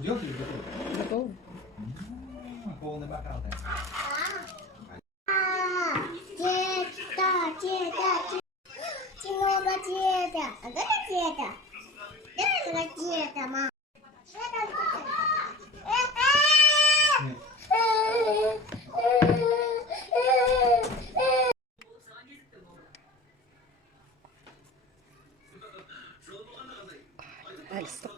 Уже делать или готово? Готово. Полный бокал. Деда. А это деда. Это деда, мама. Ыстық.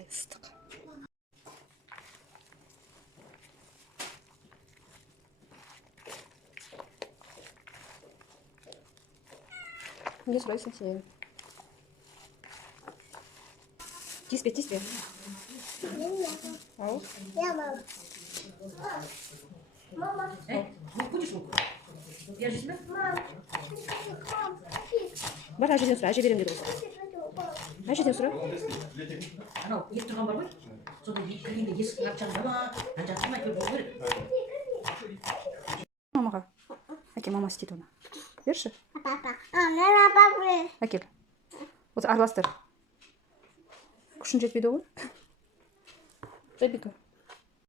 Ыстық. Не сұрайсың сен. Тиіспе, тиіспе. Ау. Я мама. Мама. Будешь руку? Я же тебя. Бар, әжеден сұра, әже берем деді ғой. Әжеден сұра. Анау ет тұрған бар ғой. Соны кіргенде есіктің ақшаны жаба, қанша тұрмай көріп болу керек. Мамаға. Әке, мама істейді оны. Берші. Папа. Мен папа. Әкел. Осы араластыр. Күшін жетпейді ғой. Забика.